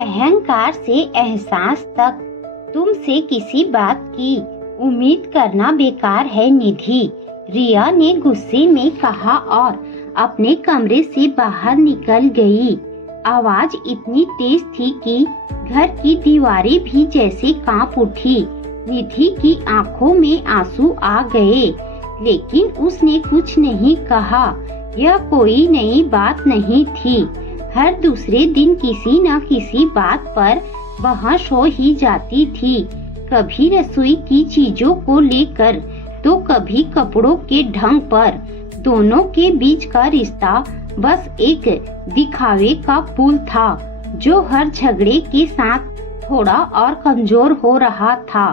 अहंकार से एहसास तक तुमसे किसी बात की उम्मीद करना बेकार है निधि, रिया ने गुस्से में कहा और अपने कमरे से बाहर निकल गई। आवाज इतनी तेज थी कि घर की दीवारें भी जैसे कांप उठी। निधि की आंखों में आंसू आ गए, लेकिन उसने कुछ नहीं कहा। यह कोई नई बात नहीं थी। हर दूसरे दिन किसी न किसी बात पर बहस हो ही जाती थी, कभी रसोई की चीजों को लेकर तो कभी कपड़ों के ढंग पर। दोनों के बीच का रिश्ता बस एक दिखावे का पुल था, जो हर झगड़े के साथ थोड़ा और कमजोर हो रहा था।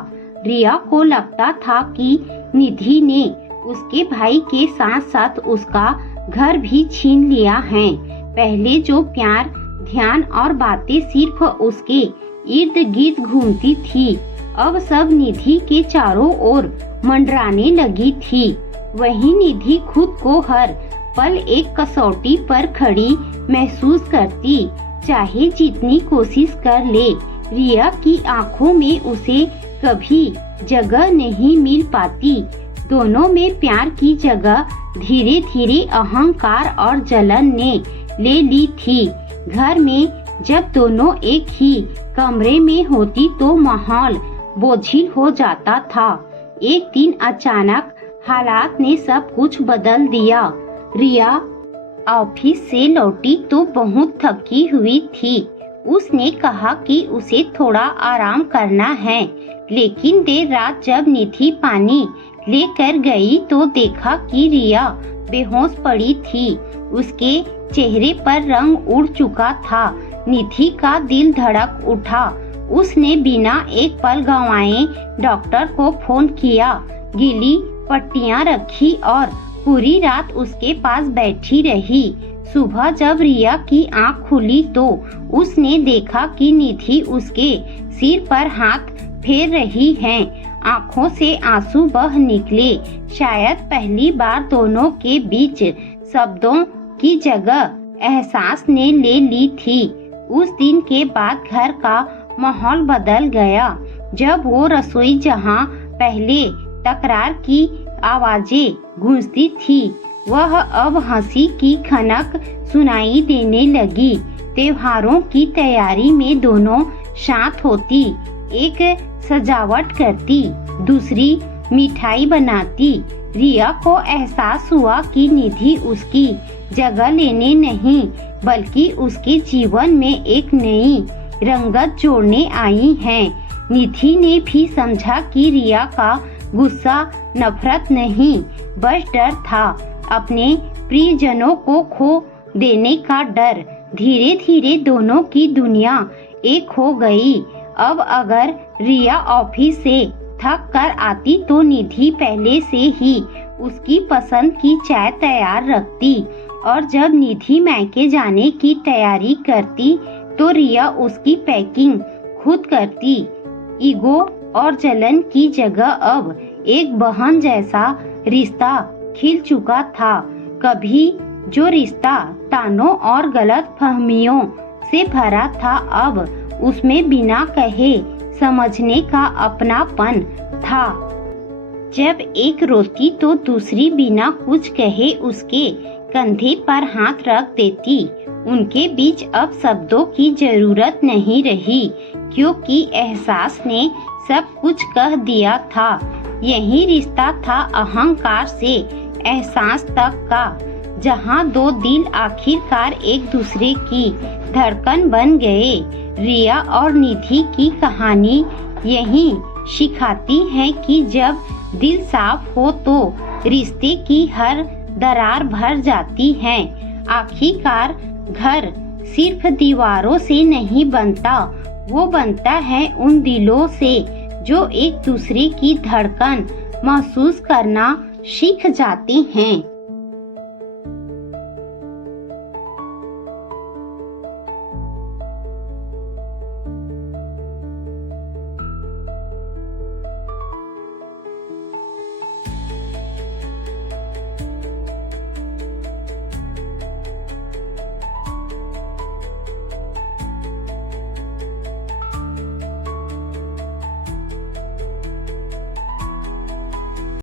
रिया को लगता था कि निधि ने उसके भाई के साथ साथ उसका घर भी छीन लिया है। पहले जो प्यार, ध्यान और बातें सिर्फ उसके इर्द गिर्द घूमती थी, अब सब निधि के चारों ओर मंडराने लगी थी। वही निधि खुद को हर पल एक कसौटी पर खड़ी महसूस करती, चाहे जितनी कोशिश कर ले। रिया की आंखों में उसे कभी जगह नहीं मिल पाती। दोनों में प्यार की जगह धीरे धीरे अहंकार और जलन ने ले ली थी। घर में जब दोनों एक ही कमरे में होती तो माहौल बोझिल हो जाता था। एक दिन अचानक हालात ने सब कुछ बदल दिया। रिया ऑफिस से लौटी तो बहुत थकी हुई थी। उसने कहा कि उसे थोड़ा आराम करना है, लेकिन देर रात जब निधि पानी लेकर गई तो देखा कि रिया बेहोश पड़ी थी। उसके चेहरे पर रंग उड़ चुका था। निधि का दिल धड़क उठा। उसने बिना एक पल गंवाए डॉक्टर को फोन किया, गीली पट्टियां रखी और पूरी रात उसके पास बैठी रही। सुबह जब रिया की आंख खुली तो उसने देखा कि निधि उसके सिर पर हाथ फेर रही है। आंखों से आंसू बह निकले। शायद पहली बार दोनों के बीच शब्दों की जगह एहसास ने ले ली थी। उस दिन के बाद घर का माहौल बदल गया। जब वो रसोई, जहां पहले तकरार की आवाजें गूंजती थी, वह अब हंसी की खनक सुनाई देने लगी। त्योहारों की तैयारी में दोनों साथ होती, एक सजावट करती, दूसरी मिठाई बनाती। रिया को एहसास हुआ कि निधि उसकी जगह लेने नहीं, बल्कि उसके जीवन में एक नई रंगत जोड़ने आई है। निधि ने भी समझा कि रिया का गुस्सा नफरत नहीं, बस डर था, अपने प्रियजनों को खो देने का डर। धीरे धीरे दोनों की दुनिया एक हो गई। अब अगर रिया ऑफिस से थक कर आती तो निधि पहले से ही उसकी पसंद की चाय तैयार रखती, और जब निधि मायके जाने की तैयारी करती तो रिया उसकी पैकिंग खुद करती। ईगो और जलन की जगह अब एक बहन जैसा रिश्ता खिल चुका था। कभी जो रिश्ता तानों और गलत फहमियों से भरा था, अब उसमें बिना कहे समझने का अपनापन था। जब एक रोती तो दूसरी बिना कुछ कहे उसके कंधे पर हाथ रख देती। उनके बीच अब शब्दों की जरूरत नहीं रही, क्योंकि एहसास ने सब कुछ कह दिया था। यही रिश्ता था अहंकार से एहसास तक का, जहां दो दिल आखिरकार एक दूसरे की धड़कन बन गए। रिया और निधि की कहानी यही सिखाती है कि जब दिल साफ हो तो रिश्ते की हर दरार भर जाती है। आखिरकार घर सिर्फ दीवारों से नहीं बनता, वो बनता है उन दिलों से जो एक दूसरे की धड़कन महसूस करना सीख जाते हैं।